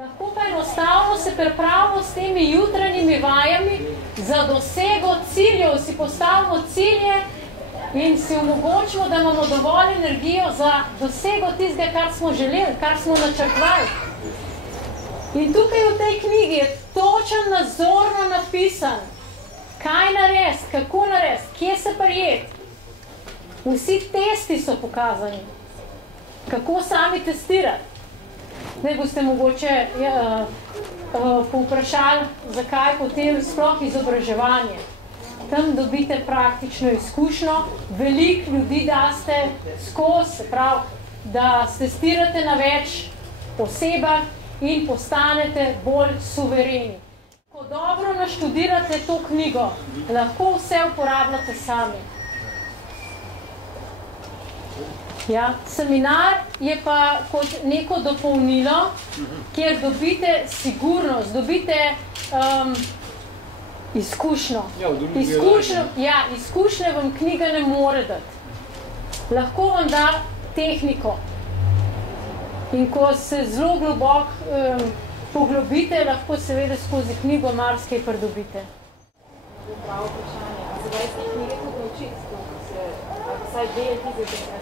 Lahko pa enostavno se pripravimo s temi jutranjimi vajami za dosego ciljev, si postavimo cilje in si omogočimo, da imamo dovolj energijo za dosego tistega, kar smo želeli, kar smo načrtovali. In tukaj v tej knjigi je točen nazorno napisan, kaj narediti, kako narediti, kje se prijeti. Vsi testi so pokazani, kako sami testirati. Zdaj boste mogoče povprašali, zakaj potem sploh izobraževanje. Tam dobite praktično izkušnjo, veliko ljudi daste skozi, se pravi, da testirate na več osebah in postanete bolj suvereni. Ko dobro naštudirate to knjigo, lahko vse uporabljate sami. Ja, seminar je pa kot neko dopolnilo, kjer dobite sigurnost, dobite izkušnjo. Izkušnje vam knjiga ne more dati. Lahko vam da tehniko. In ko se zelo globoko poglobite, lahko seveda skozi knjigo marsikaj pridobite. Pravo vprašanje. A se da iz te knjige tudi učiti, vsaj del tizete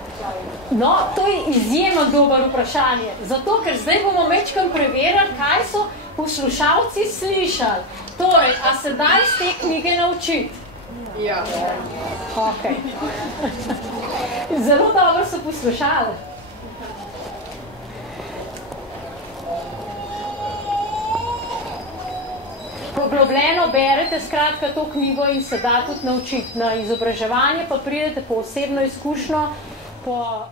No, to je izjemno dober vprašanje. Zato, ker zdaj bomo večkrat preverjali, kaj so poslušalci slišali. Torej, a se da iz te knjige naučiti? Ja. Ok. Zelo dobro so poslušali. Poglobljeno berete skratka to knjigo in se da tudi naučiti. Na izobraževanje pa pridete po osebno izkušnjo, po